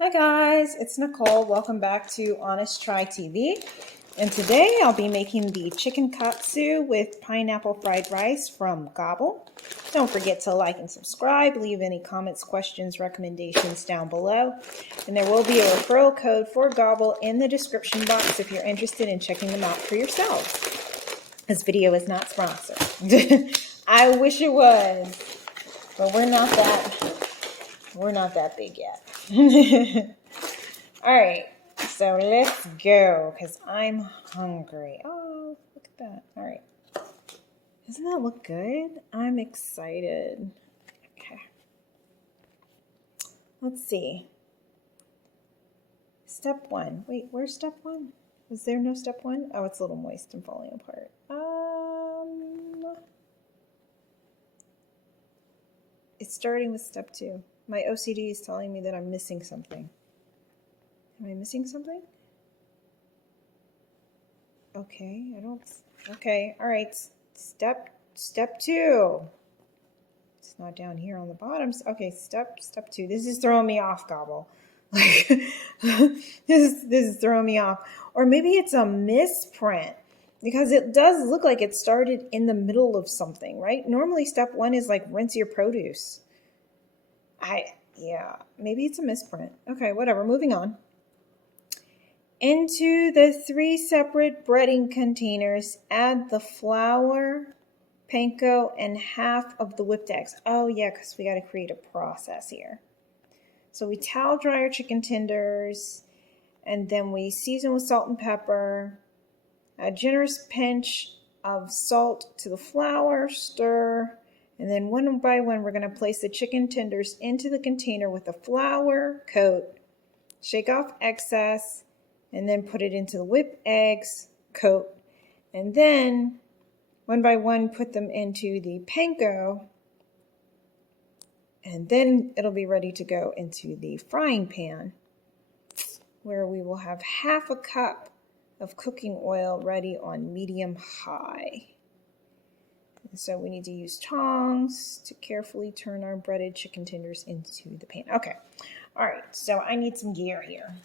Hi guys, it's Nicole. Welcome back to Honest Try TV. And today I'll be making the chicken katsu with pineapple fried rice from Gobble. Don't forget to like and subscribe. Leave any comments, questions, recommendations down below. And there will be a referral code for Gobble in the description box if you're interested in checking them out for yourselves. This video is not sponsored. I wish it was, but we're not that big yet. All right, so let's go because I'm hungry. Oh, look at that. All right. Doesn't that look good? I'm excited. Okay. Let's see. Step one. Wait, where's step one? Was there no step one? Oh, it's a little moist and falling apart. It's starting with step two. My OCD is telling me that I'm missing something. Am I missing something? Okay, okay, all right, step two. It's not down here on the bottom. Okay, step two. This is throwing me off, Gobble. Like, this is throwing me off. Or maybe it's a misprint because it does look like it started in the middle of something, right? Normally step one is like rinse your produce. Yeah, maybe it's a misprint. Okay, whatever, moving on. Into the 3 separate breading containers, add the flour, panko, and half of the whipped eggs. Oh yeah, because we got to create a process here. So we towel dry our chicken tenders, and then we season with salt and pepper, a generous pinch of salt to the flour, stir, and then one by one we're going to place the chicken tenders into the container with the flour coat, shake off excess, and then put it into the whipped eggs coat, and then one by one put them into the panko, and then it'll be ready to go into the frying pan where we will have half a cup of cooking oil ready on medium high. And so we need to use tongs to carefully turn our breaded chicken tenders into the pan. Okay, all right, so I need some gear here.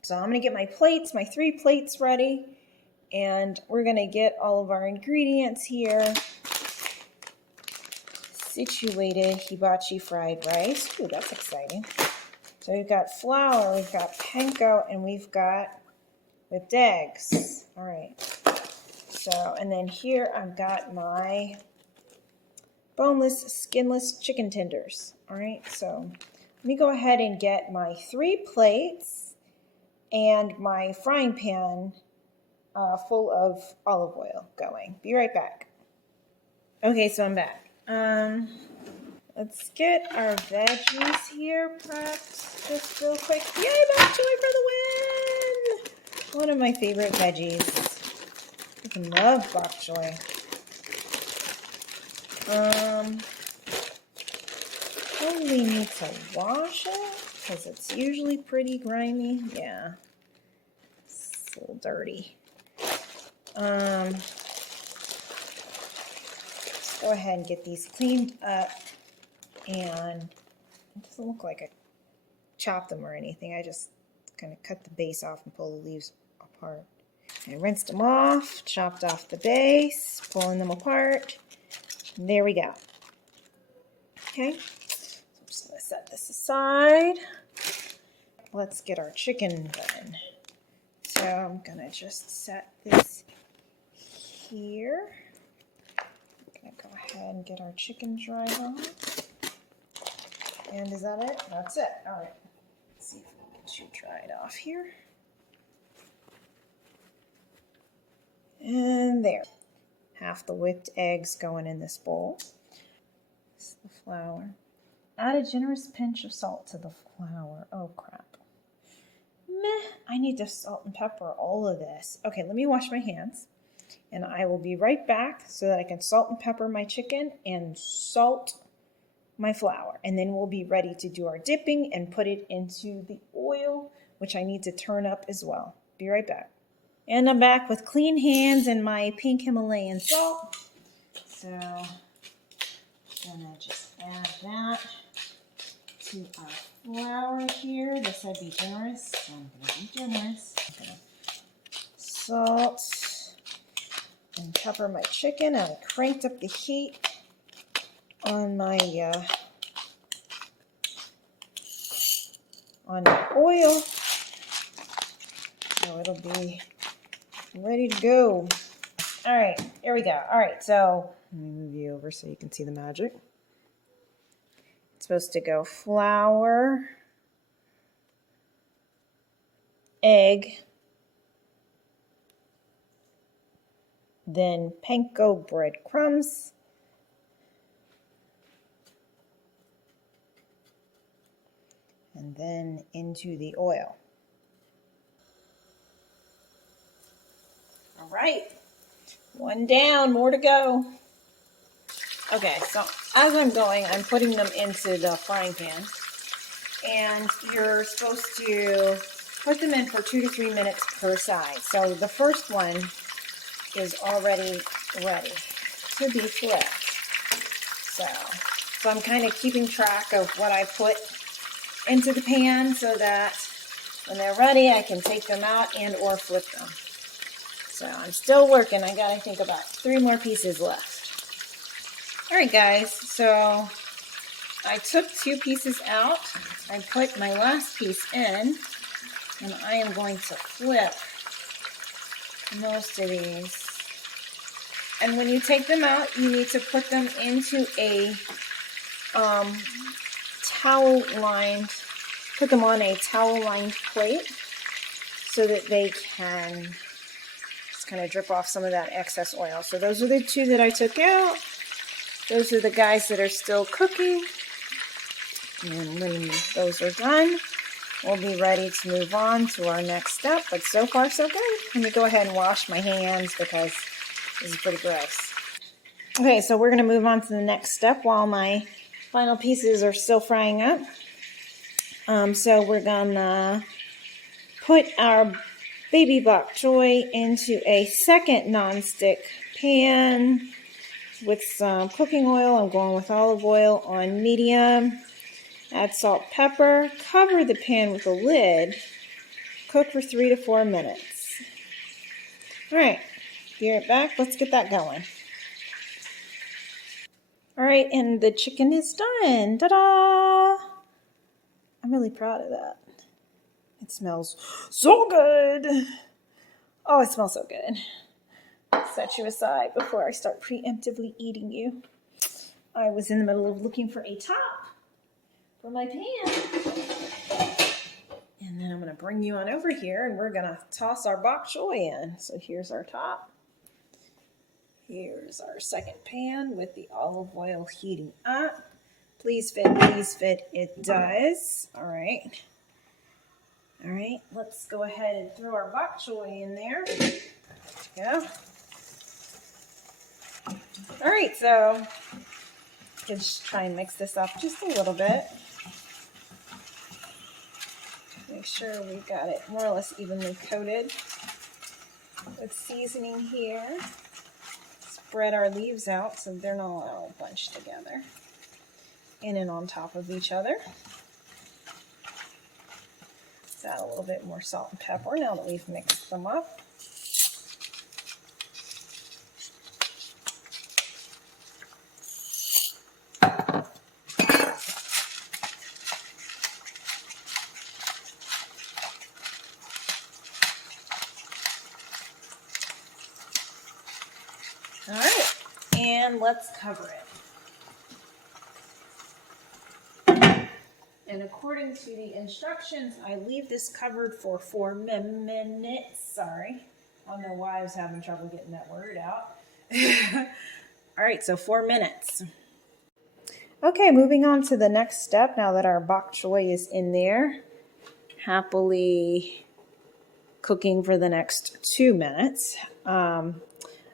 So I'm going to get my plates, my 3 plates ready, and we're going to get all of our ingredients here situated. Hibachi fried rice. Ooh, that's exciting. So we've got flour, we've got panko, and we've got whipped eggs. All right. So, and then here I've got my boneless, skinless chicken tenders. All right. So let me go ahead and get my 3 plates and my frying pan full of olive oil going. Be right back. Okay, so I'm back. Let's get our veggies here prepped just real quick. Yay, bok choy for the win! One of my favorite veggies. I can love bok choy. Probably need to wash it because it's usually pretty grimy. Yeah, it's a little dirty. Let's go ahead and get these cleaned up, and it doesn't look like I chopped them or anything. I just kind of cut the base off and pull the leaves apart. I rinsed them off, chopped off the base, pulling them apart. There we go. Okay, so I'm just going to set this aside. Let's get our chicken done. So I'm going to just set this here. I'm going to go ahead and get our chicken dried off. And is that it? That's it. All right. Let's see if we can get you dried off here. And there. Half the whipped eggs going in this bowl. This is the flour. Add a generous pinch of salt to the flour. Oh, crap. Meh. I need to salt and pepper all of this. Okay, let me wash my hands. And I will be right back so that I can salt and pepper my chicken and salt my flour. And then we'll be ready to do our dipping and put it into the oil, which I need to turn up as well. Be right back. And I'm back with clean hands and my pink Himalayan salt. So I'm gonna just add that to our flour here. This I'd be generous, so I'm going to be generous. I'm going to salt and pepper my chicken. I cranked up the heat on my oil, so it'll be ready to go. All right, here we go. All right, so let me move you over so you can see the magic. It's supposed to go flour, egg, then panko breadcrumbs, and then into the oil. All right, one down, more to go. Okay, so as I'm going, I'm putting them into the frying pan, and you're supposed to put them in for 2 to 3 minutes per side. So the first one is already ready to be flipped. So I'm kind of keeping track of what I put into the pan so that when they're ready, I can take them out and or flip them. So I'm still working. I got, I think, about 3 more pieces left. All right, guys, so I took 2 pieces out. I put my last piece in, and I am going to flip most of these. And when you take them out, you need to put them into a towel-lined, put them on a towel-lined plate so that they can just kind of drip off some of that excess oil. So those are the 2 that I took out. Those are the guys that are still cooking. And when those are done, we'll be ready to move on to our next step. But so far, so good. Let me go ahead and wash my hands because this is pretty gross. Okay, so we're going to move on to the next step while my final pieces are still frying up. So we're going to put our baby bok choy into a second nonstick pan with some cooking oil. I'm going with olive oil on medium. Add salt, pepper. Cover the pan with a lid. Cook for 3 to 4 minutes. All right, be right back. Let's get that going. All right, and the chicken is done. Ta-da! I'm really proud of that. It smells so good. Oh, it smells so good. Set you aside before I start preemptively eating you. I was in the middle of looking for a top for my pan. And then I'm going to bring you on over here and we're going to toss our bok choy in. So here's our top. Here's our second pan with the olive oil heating up. Please fit, it does. All right. All right, let's go ahead and throw our bok choy in there. There we go. All right, so just try and mix this up just a little bit. Make sure we got it more or less evenly coated with seasoning here. Spread our leaves out so they're not all bunched together in and on top of each other. Let's add a little bit more salt and pepper now that we've mixed them up. All right, and let's cover it. And according to the instructions, I leave this covered for 4 minutes. Sorry, I don't know why I was having trouble getting that word out. All right, so 4 minutes. Okay, moving on to the next step now that our bok choy is in there, happily cooking for the next 2 minutes.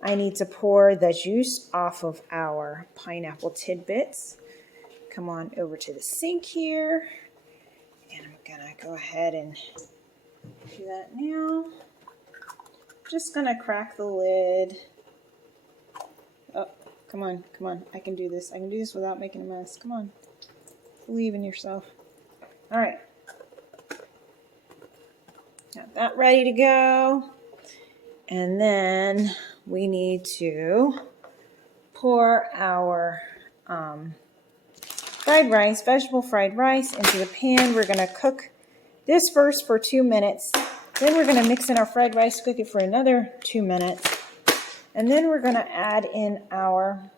I need to pour the juice off of our pineapple tidbits. Come on over to the sink here. And I'm gonna go ahead and do that now. Just gonna crack the lid. Oh, come on, come on. I can do this. I can do this without making a mess. Come on. Believe in yourself. All right. Got that ready to go. And then we need to pour our fried rice, vegetable fried rice, into the pan. We're going to cook this first for 2 minutes. Then we're going to mix in our fried rice, cook it for another 2 minutes. And then we're going to add in our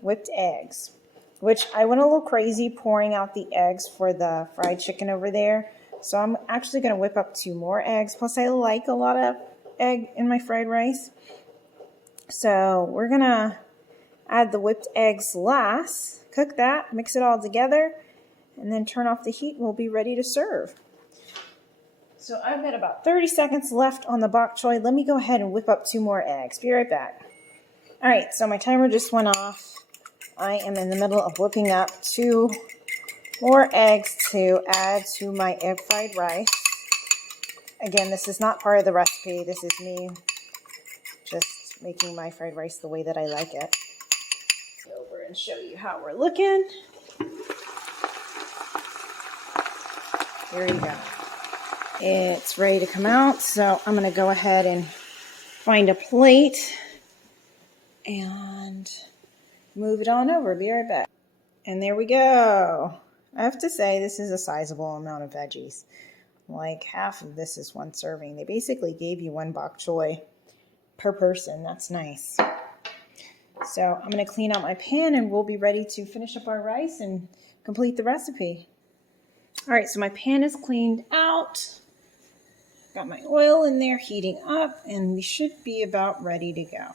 whipped eggs, which I went a little crazy pouring out the eggs for the fried chicken over there. So I'm actually going to whip up 2 more eggs. Plus I like a lot of egg in my fried rice. So we're going to add the whipped eggs last, cook that, mix it all together, and then turn off the heat and we'll be ready to serve. So I've got about 30 seconds left on the bok choy. Let me go ahead and whip up 2 more eggs. Be right back. All right, so my timer just went off. I am in the middle of whipping up 2 more eggs to add to my egg fried rice. Again, this is not part of the recipe. This is me just making my fried rice the way that I like it. Over and show you how we're looking. There you go. It's ready to come out, so I'm going to go ahead and find a plate and move it on over. Be right back. And there we go. I have to say, this is a sizable amount of veggies. Like half of this is 1 serving. They basically gave you 1 bok choy per person. That's nice. So I'm going to clean out my pan and we'll be ready to finish up our rice and complete the recipe. All right, so my pan is cleaned out. Got my oil in there heating up and we should be about ready to go.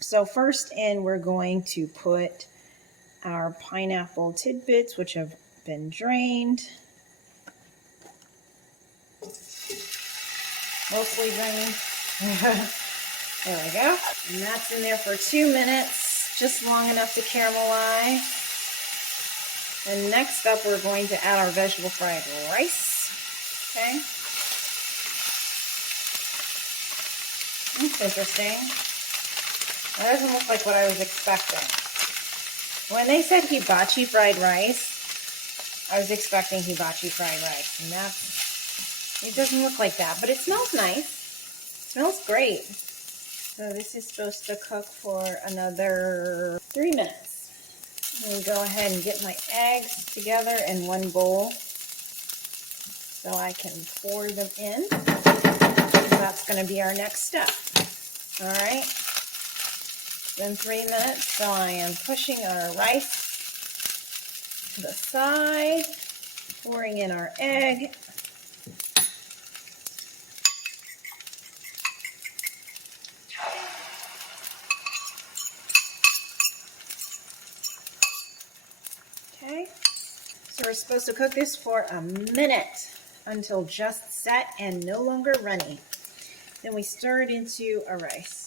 So first in, we're going to put our pineapple tidbits, which have been drained. Mostly drained. There we go. And that's in there for 2 minutes, just long enough to caramelize. And next up, we're going to add our vegetable fried rice. Okay. That's interesting. That doesn't look like what I was expecting. When they said hibachi fried rice, I was expecting hibachi fried rice. And it doesn't look like that, but it smells nice. It smells great. So this is supposed to cook for another 3 minutes. I'm going to go ahead and get my eggs together in 1 bowl so I can pour them in. That's going to be our next step. All right. It's been 3 minutes, so I am pushing our rice to the side, pouring in our egg. Okay, so we're supposed to cook this for a minute until just set and no longer runny. Then we stir it into our rice.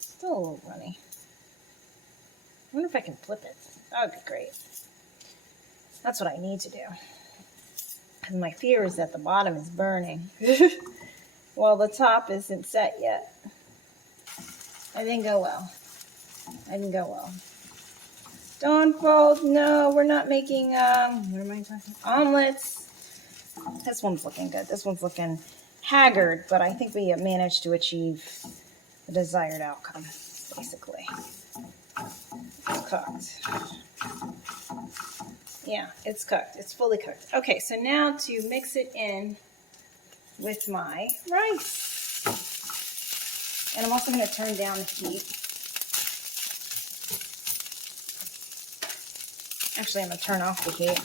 Still a little runny. I wonder if I can flip it. That would be great. That's what I need to do. Because my fear is that the bottom is burning. Well, the top isn't set yet. I didn't go well. Don't fold. No, we're not making, what am I talking? Omelets. This one's looking good. This one's looking haggard, but I think we have managed to achieve the desired outcome, basically. It's cooked. Yeah, it's cooked. It's fully cooked. Okay, so now to mix it in with my rice. And I'm also going to turn down the heat. Actually, I'm going to turn off the heat.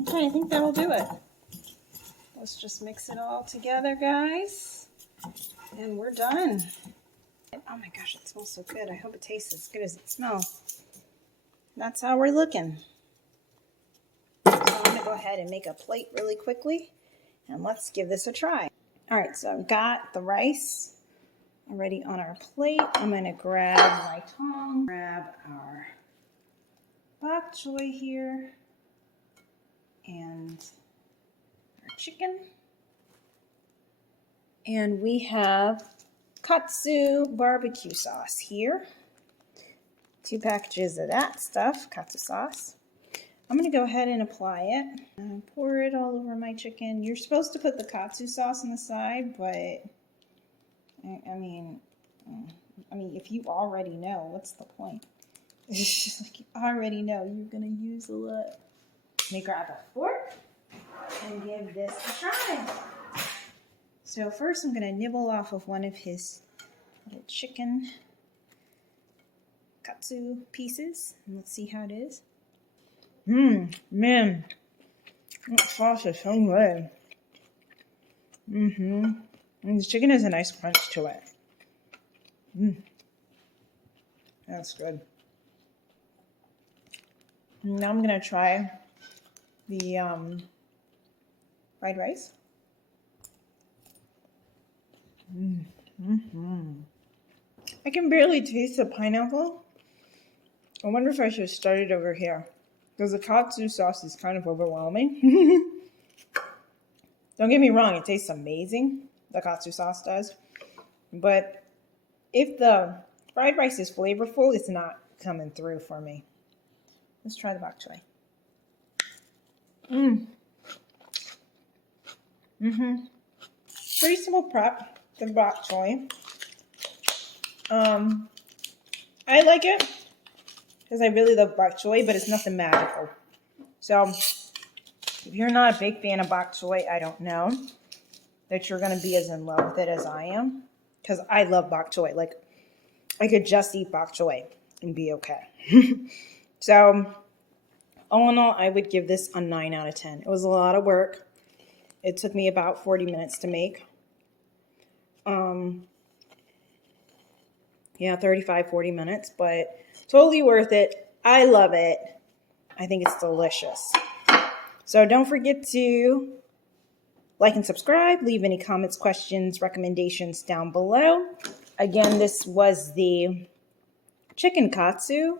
Okay, I think that'll do it. Let's just mix it all together, guys. And we're done. Oh my gosh, it smells so good. I hope it tastes as good as it smells. That's how we're looking. So I'm going to go ahead and make a plate really quickly. And let's give this a try. All right, so I've got the rice already on our plate. I'm going to grab my tongs, grab our bok choy here, and our chicken. And we have Katsu barbecue sauce here. 2 packages of that stuff, Katsu sauce. I'm going to go ahead and apply it. Pour it all over my chicken. You're supposed to put the katsu sauce on the side, but I mean, if you already know, what's the point? It's just like you already know you're going to use a lot. Let me grab a fork and give this a try. So first I'm going to nibble off of one of his little chicken katsu pieces. And let's see how it is. Man. That sauce is so good. And the chicken has a nice crunch to it. That's good. Now I'm going to try the fried rice. I can barely taste the pineapple. I wonder if I should start it over here, because the katsu sauce is kind of overwhelming. Don't get me wrong, it tastes amazing. The katsu sauce does. But if the fried rice is flavorful, it's not coming through for me. Let's try the bok choy. Pretty simple prep for the bok choy. I like it because I really love bok choy, but it's nothing magical. So if you're not a big fan of bok choy, I don't know that you're going to be as in love with it as I am, because I love bok choy. Like, I could just eat bok choy and be okay. So all in all, I would give this a 9 out of 10. It was a lot of work. It took me about 40 minutes to make. Yeah, 35, 40 minutes, but totally worth it. I love it. I think it's delicious. So don't forget to like and subscribe. Leave any comments, questions, recommendations down below. Again, this was the chicken katsu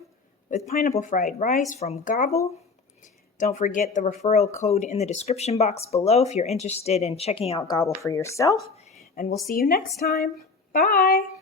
with pineapple fried rice from Gobble. Don't forget the referral code in the description box below if you're interested in checking out Gobble for yourself. And we'll see you next time. Bye.